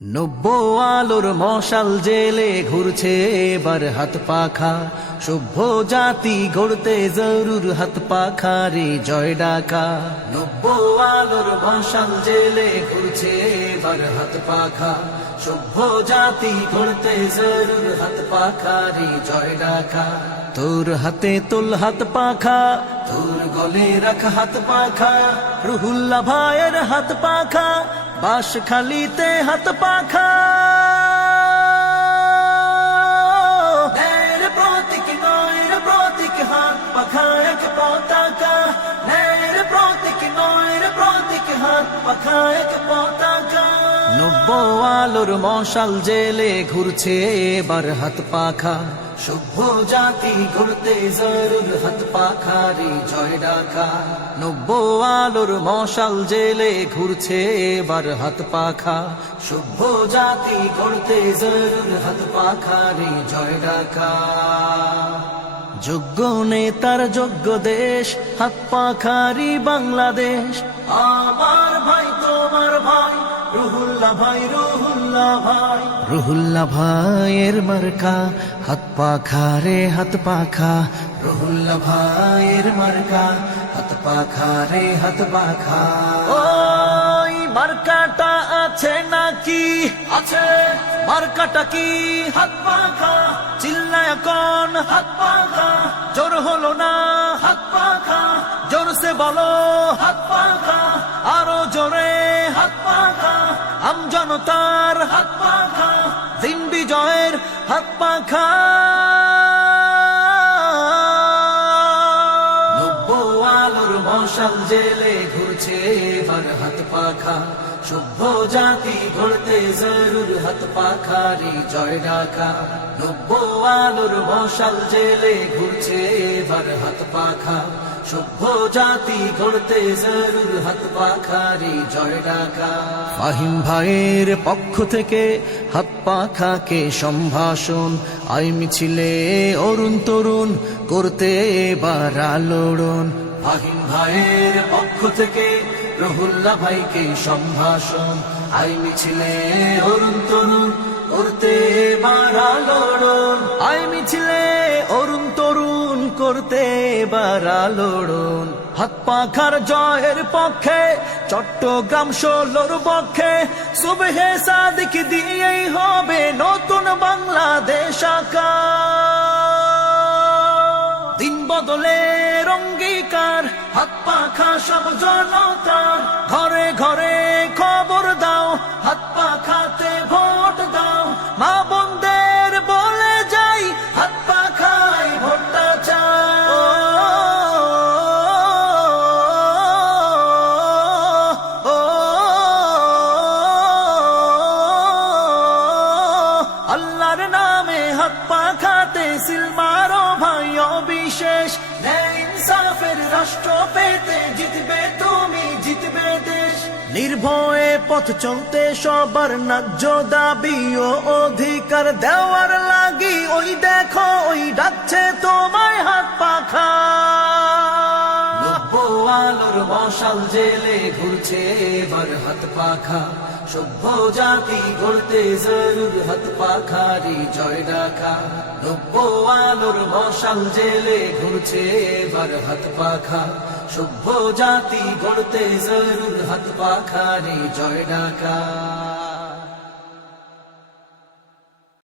নব্বই আলোর মশাল জেলে ঘুরছে এবার হাত পাখা, সভ্য জাতি গড়তে জরুর হাত পাখা রে জয় ডাকা। নব্বই আলোর মশাল জেলে ঘুরছে এবার হাত পাখা, সভ্য জাতি গড়তে জরুর হাত পাখা রে জয় ডাকা। তোর হাতে তোল হাত পাখা, তোর গলে রাখ হাত পাখা, রুহুল্লাহ ভাইয়ের হাত পাখা, বাস খালিতে হাত পাখা। ন্যায়ের প্রতীক নয়ের প্রতীক হাত পাখা এক পতাকা, ন্যায়ের প্রতীক নয়ের প্রতীক হাত পাখা এক পতাকা। নব্বই আলোর মশাল জেলে ঘুরছে এবার হাত পাখা, সভ্য জাতি গড়তে জরুর হাত পাখা রে জয় ডাকা। নব্বই আলোর মশাল জেলে ঘুরছে এবার হাত পাখা, সভ্য জাতি গড়তে জরুর হাত পাখা রে জয় ডাকা। যোগ্য নেতার যোগ্য দেশ, হাত পাখারি বাংলাদেশ। আমার ভাই তোমার ভাই, রুহুল্লাহ ভাই, রুহুল্লাহ ভাই, রুহুল্লাহ ভাইয়ের মার্কা হাত পাখা রে হাত পাখা, রুহুল্লাহ ভাইয়ের মার্কা হাত পাখা রে হাত পাখা। ওই মার্কাটা আছে নাকি? আছে। মার্কাটা কি? হাত পাখা। চিল্লায় কোন? হাত পাখা। জোর হলো না? হাত পাখা। জোরসে বলো হাত পাখা, আরো জোরে হাত পাখা। আমজনতার হাত পাখা, দিন বিজয়ের হাত পাখা। নব্বই আলোর মশাল জেলে ঘুরছে এবার হাত পাখা, সভ্য জাতি গড়তে জরুর হাত পাখা রে জয় ডাকা। নব্বই আলোর মশাল জেলে ঘুরছে এবার হাত পাখা, সভ্য জাতি গড়তে জরুর হাত পাখা রে জয় ডাকা। ফাহিম ভাইয়ের পক্ষ থেকে হাত পাখাকে সম্ভাষণ, আই মিছিলে অরুণ তরুণ করতে এবার আলোড়ন। ফাহিম ভাইয়ের পক্ষ থেকে রুহুল্লাহ ভাইকে সম্ভাষণ, আই মিছিলে অরুণ তরুণ করতে এবার আলোড়ন। আই মিছিলে অরুণ তরুণ করতে এবার আলোড়ন। হাত পাখার জয়ের পক্ষে, চট্টগ্রাম 16র পক্ষে, সুবহে সাদিক দিয়েই হবে নতুন বাংলাদেশ আঁকা। দিন বদলের অঙ্গীকার, হাত পাখা সব জনতার। ঘরে ঘরে খবর দাও, হাত পাখাতে ভোট দাও। মা বোনদের বলে যাই, হাত পাখায় ভোটটা চাই। আল্লাহর নামে হাত পাখাতে সিল মারো ভাই অবিশেষ। ন্যায় ইনসাফের রাষ্ট্র পেতে জিতবে তুমি, জিতবে দেশ। নির্ভয়ে পথ চলতে সবার ন্যায্য দাবি ও অধিকার দেওয়ার লাগি, ওই দেখো ওই ডাকছে তোমায় হাত পাখা। নব্বই আলোর মশাল জেলে ঘুরছে এবার হাত পাখা, সভ্য জাতি গড়তে জরুর হাত পাখা রে জয় ডাকা। নব্বই আলোর মশাল জেলে ঘুরছে এবার হাত পাখা, সভ্য জাতি গড়তে জরুর হাত পাখা রে জয় ডাকা।